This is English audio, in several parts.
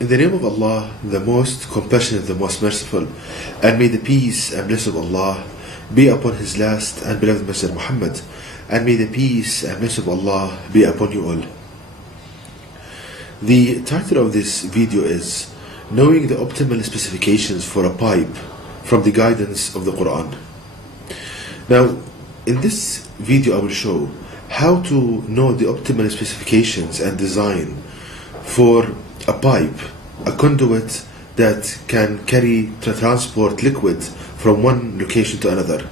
In the name of Allah, the most compassionate, the most merciful, and may the peace and blessing of Allah be upon His last and beloved Messenger Muhammad, and may the peace and blessing of Allah be upon you all. The title of this video is Knowing the Optimal Specifications for a Pipe from the Guidance of the Quran. Now, in this video I will show how to know the optimal specifications and design for a pipe, a conduit that can transport liquid from one location to another.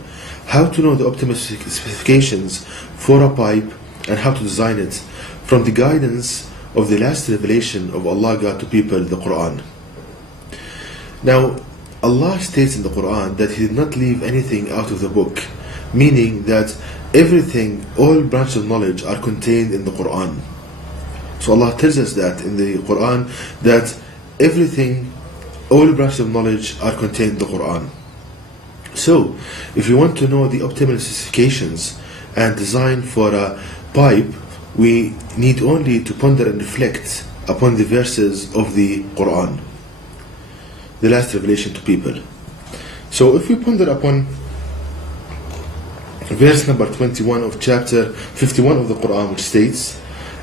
How to know the optimal specifications for a pipe and how to design it from the guidance of the last revelation of Allah God to people, the Quran. Now, Allah states in the Quran that He did not leave anything out of the book, meaning that everything, all branches of knowledge are contained in the Quran. So Allah tells us that in the Quran, that everything, all branches of knowledge are contained in the Quran. So, if you want to know the optimal specifications and design for a pipe, we need only to ponder and reflect upon the verses of the Quran, the last revelation to people. So if we ponder upon verse number 21 of chapter 51 of the Quran, which states,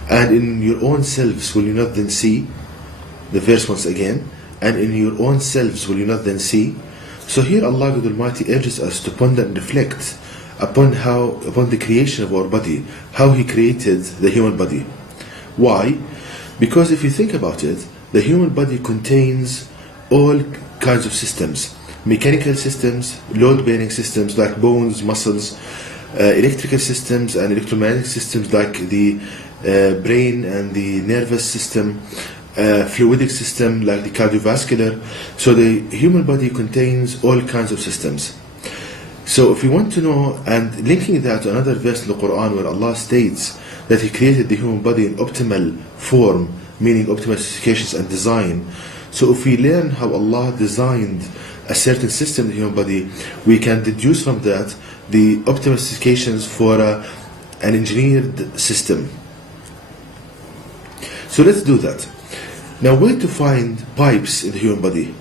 "And in your own selves will you not then see," the verse once again, "and in your own selves will you not then see." So here Allah God Almighty urges us to ponder and reflect upon the creation of our body, how He created the human body. Why? Because if you think about it, the human body contains all kinds of systems, mechanical systems, load-bearing systems like bones, muscles, electrical systems and electromagnetic systems like the brain and the nervous system, fluidic system like the cardiovascular. So the human body contains all kinds of systems. So if we want to know, and linking that to another verse in the Quran where Allah states that He created the human body in optimal form, meaning optimal specifications and design. So if we learn how Allah designed a certain system in the human body, we can deduce from that the optimal specifications for an engineered system. So let's do that. Now, where to find pipes in the human body?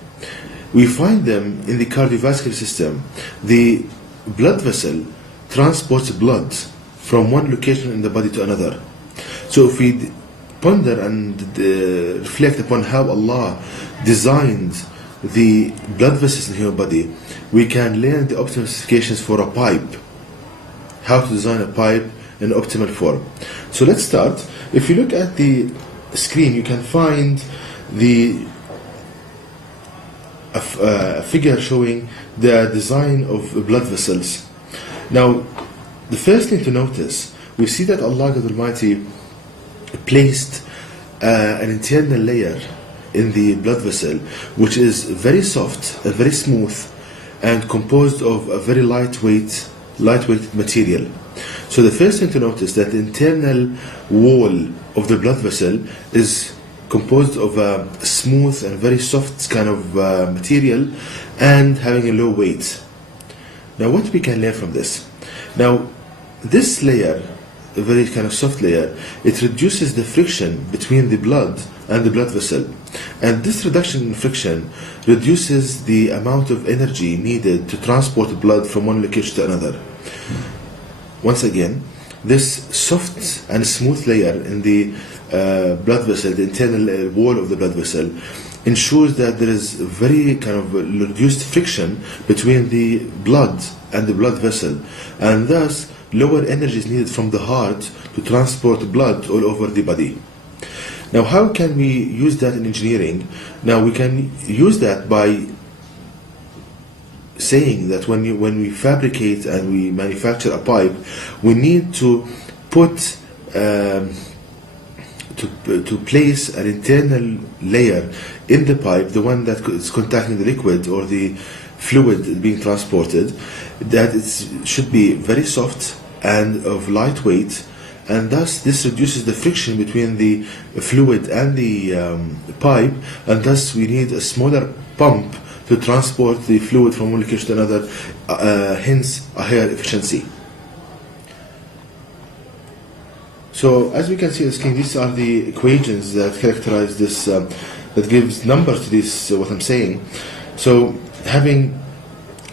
We find them in the cardiovascular system. The blood vessel transports blood from one location in the body to another. So if we ponder and reflect upon how Allah designed the blood vessels in the human body, we can learn the optimal specifications for a pipe, how to design a pipe in optimal form. So let's start. If you look at the screen, you can find a figure showing the design of blood vessels. Now, the first thing to notice, we see that Allah God Almighty placed an internal layer in the blood vessel, which is very soft and very smooth and composed of a very lightweight material. So the first thing to notice that the internal wall of the blood vessel is composed of a smooth and very soft kind of material and having a low weight. Now what we can learn from this? Now this layer, a very kind of soft layer, it reduces the friction between the blood and the blood vessel, and this reduction in friction reduces the amount of energy needed to transport blood from one location to another. Once again, this soft and smooth layer in the blood vessel, the internal wall of the blood vessel, ensures that there is very kind of reduced friction between the blood and the blood vessel, and thus lower energy is needed from the heart to transport blood all over the body. Now, how can we use that in engineering? Now, we can use that by saying that when we fabricate and we manufacture a pipe, we need to put to place an internal layer in the pipe, the one that is contacting the liquid or the fluid being transported, that it should be very soft and of lightweight, and thus this reduces the friction between the fluid and the pipe, and thus we need a smaller pump to transport the fluid from one location to another, hence a higher efficiency. So as we can see on the screen, these are the equations that characterize this that gives numbers to this, what I'm saying. So having,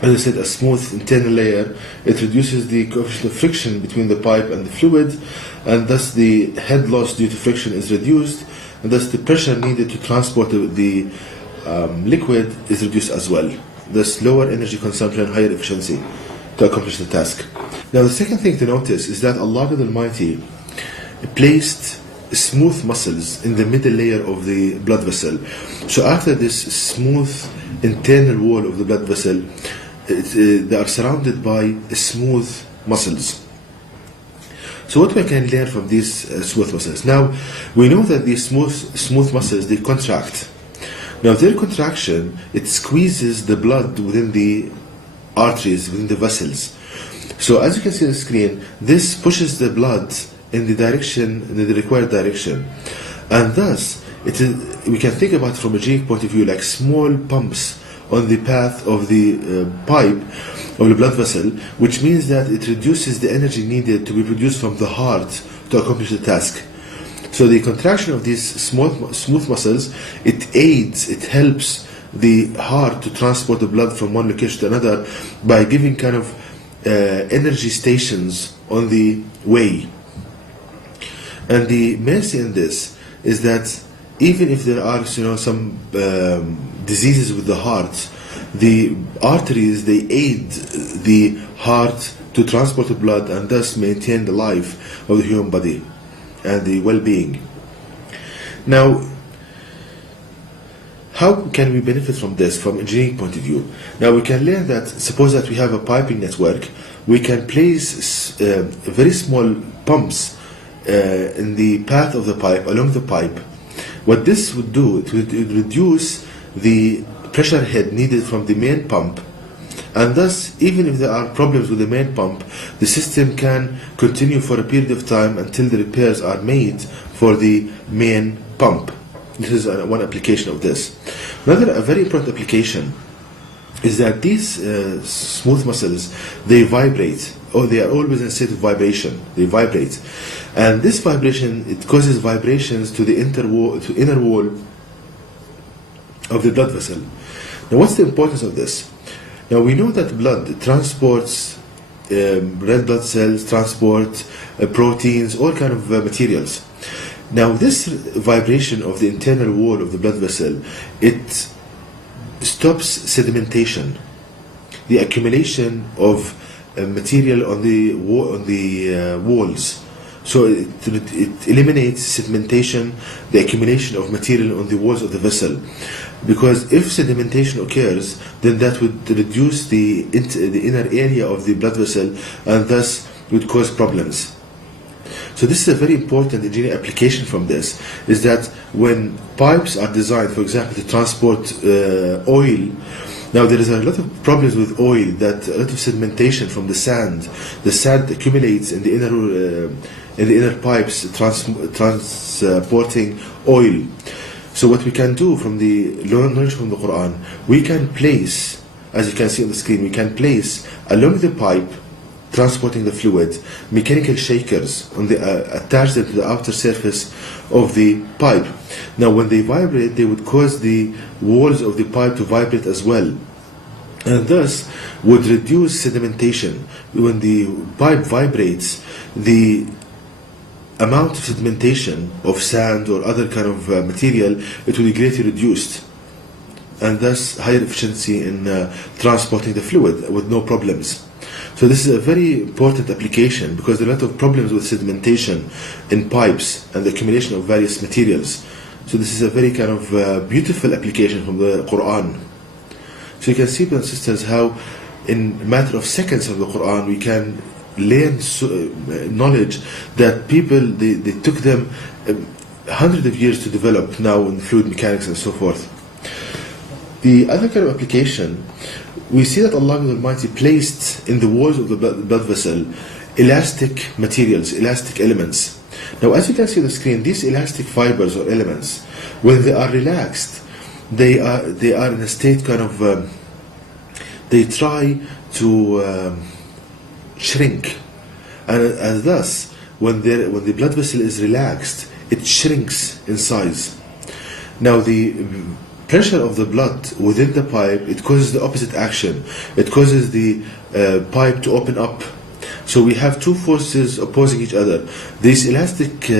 as I said, a smooth internal layer, it reduces the coefficient of friction between the pipe and the fluid, and thus the head loss due to friction is reduced, and thus the pressure needed to transport the liquid is reduced as well. Thus lower energy consumption, higher efficiency to accomplish the task. Now the second thing to notice is that Allah the Almighty placed smooth muscles in the middle layer of the blood vessel. So after this smooth internal wall of the blood vessel, they are surrounded by smooth muscles. So what we can learn from these smooth muscles? Now we know that these smooth muscles, they contract. Now their contraction, it squeezes the blood within the arteries, within the vessels. So as you can see on the screen, this pushes the blood in the direction, in the required direction, and thus we can think about it from a hygienic point of view like small pumps on the path of the pipe of the blood vessel, which means that it reduces the energy needed to be produced from the heart to accomplish the task. So the contraction of these smooth muscles, it aids, it helps the heart to transport the blood from one location to another by giving kind of energy stations on the way. And the mercy in this is that even if there are, some diseases with the heart, the arteries, they aid the heart to transport the blood and thus maintain the life of the human body and the well-being. Now, how can we benefit from this from an engineering point of view? Now we can learn that, suppose that we have a piping network, we can place very small pumps in the path of the pipe, along the pipe. What this would do, it would reduce the pressure head needed from the main pump, and thus even if there are problems with the main pump, the system can continue for a period of time until the repairs are made for the main pump. This is one application of this. Another very important application is that these smooth muscles, they vibrate, or they are always in a state of vibration. They vibrate, and this vibration, it causes vibrations to the inner wall of the blood vessel. Now what's the importance of this? Now we know that blood transports red blood cells, transport proteins, all kind of materials. Now this vibration of the internal wall of the blood vessel, it stops sedimentation, the accumulation of material on the walls. So it eliminates sedimentation, the accumulation of material on the walls of the vessel. Because if sedimentation occurs, then that would reduce the inner area of the blood vessel and thus would cause problems. So this is a very important engineering application from this, is that when pipes are designed, for example, to transport oil, now there is a lot of problems with oil, that a lot of sedimentation from the sand accumulates in the inner pipes transporting oil. So what we can do from the knowledge from the Quran, we can place, as you can see on the screen, we can place along the pipe transporting the fluid mechanical shakers on the attach them to the outer surface of the pipe. Now when they vibrate, they would cause the walls of the pipe to vibrate as well, and thus would reduce sedimentation. When the pipe vibrates, the amount of sedimentation of sand or other kind of material, it will be greatly reduced, and thus higher efficiency in transporting the fluid with no problems. So this is a very important application, because there are a lot of problems with sedimentation in pipes and the accumulation of various materials. So this is a very kind of beautiful application from the Quran. So you can see, brothers and sisters, how in a matter of seconds of the Quran we can learn knowledge that people, they took them hundreds of years to develop now in fluid mechanics and so forth. The other kind of application, we see that Allah Almighty placed in the walls of the blood vessel elastic materials, elastic elements. Now as you can see on the screen, these elastic fibers or elements, when they are relaxed, they are in a state kind of, they try to shrink, and thus when the blood vessel is relaxed, it shrinks in size. Now the pressure of the blood within the pipe, it causes the opposite action. It causes the pipe to open up. So we have two forces opposing each other. These elastic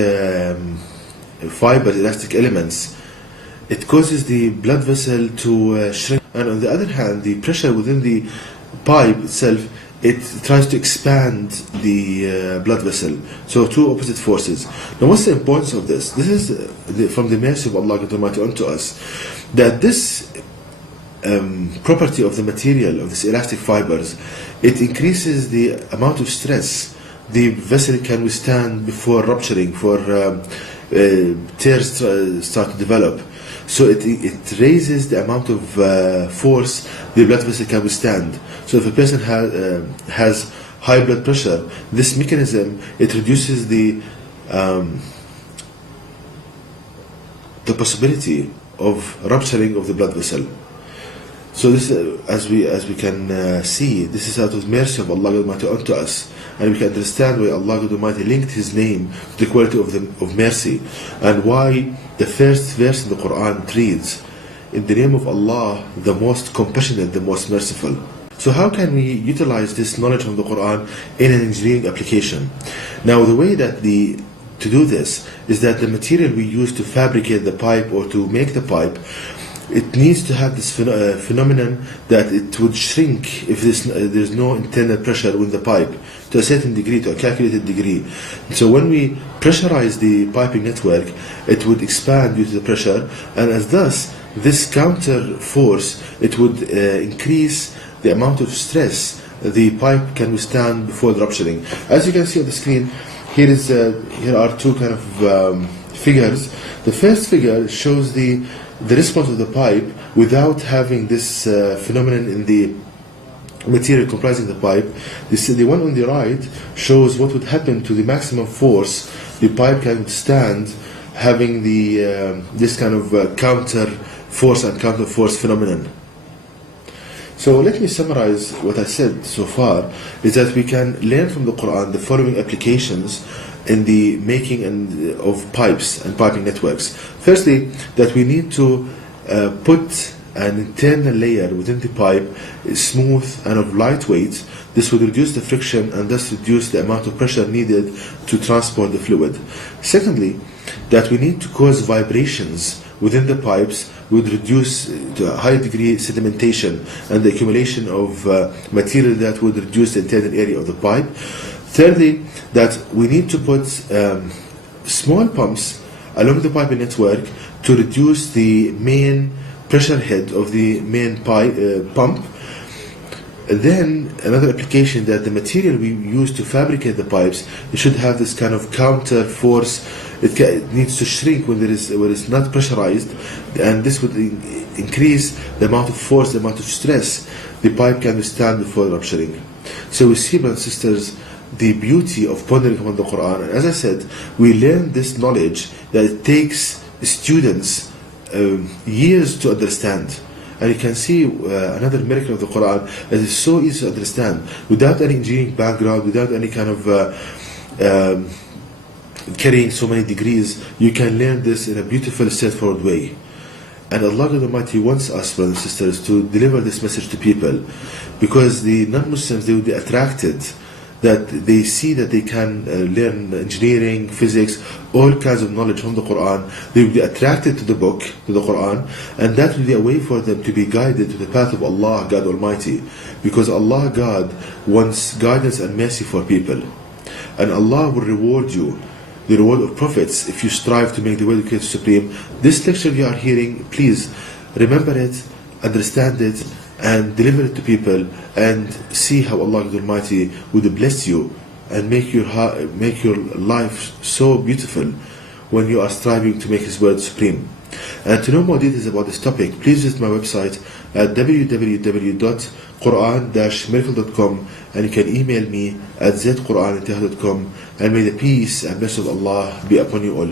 fibers, elastic elements, it causes the blood vessel to shrink. And on the other hand, the pressure within the pipe itself, it tries to expand the blood vessel. So two opposite forces. Now what's the importance of this? This is from the mercy of Allah God Almighty unto us, that this property of the material, of these elastic fibers, it increases the amount of stress the vessel can withstand before rupturing, for tears start to develop. So it raises the amount of force the blood vessel can withstand. So if a person has high blood pressure, this mechanism, it reduces the possibility of rupturing of the blood vessel. So this, as we can see, this is out of mercy of Allah Almighty unto us, and we can understand why Allah Almighty linked His name to the quality of mercy, and why the first verse in the Quran reads, "In the name of Allah, the most compassionate, the most merciful." So how can we utilize this knowledge from the Quran in an engineering application? Now the way that to do this is that the material we use to fabricate the pipe or to make the pipe, it needs to have this phenomenon that it would shrink if there's no internal pressure in the pipe to a certain degree, to a calculated degree. So when we pressurize the piping network, it would expand due to the pressure, and as thus this counter force, it would increase the amount of stress the pipe can withstand before the rupturing. As you can see on the screen, here are two kind of figures. The first figure shows the response of the pipe without having this phenomenon in the material comprising the pipe. The one on the right shows what would happen to the maximum force the pipe can withstand having this kind of counter force and counter force phenomenon. So let me summarize what I said so far, is that we can learn from the Quran the following applications in the making of pipes and piping networks. Firstly, that we need to put an internal layer within the pipe, smooth and of lightweight. This would reduce the friction and thus reduce the amount of pressure needed to transport the fluid. Secondly, that we need to cause vibrations within the pipes would reduce to a high degree sedimentation and the accumulation of material that would reduce the internal area of the pipe. Thirdly, that we need to put small pumps along the piping network to reduce the main pressure head of the main pump. And then another application, that the material we use to fabricate the pipes, it should have this kind of counter force. It needs to shrink when it's not pressurized, and this would increase the amount of force, the amount of stress the pipe can withstand before rupturing. So we see, brothers and sisters, the beauty of pondering upon the Quran. And as I said, we learn this knowledge that it takes students years to understand. And you can see another miracle of the Quran that is so easy to understand, without any engineering background, without any kind of carrying so many degrees. You can learn this in a beautiful, straightforward way. And Allah God Almighty wants us, brothers and sisters, to deliver this message to people, because the non-Muslims, they will be attracted, that they see that they can learn engineering, physics, all kinds of knowledge from the Quran. They will be attracted to the book, to the Quran, and that will be a way for them to be guided to the path of Allah, God Almighty. Because Allah, God, wants guidance and mercy for people. And Allah will reward you, the reward of prophets, if you strive to make the word of Creator Supreme. This lecture you are hearing, please remember it, understand it, and deliver it to people, and see how Allah Almighty would bless you and make your life so beautiful when you are striving to make His word supreme. And to know more details about this topic, please visit my website at www.quran-miracle.com, and you can email me at zquran@yahoo.com, and may the peace and blessing of Allah be upon you all.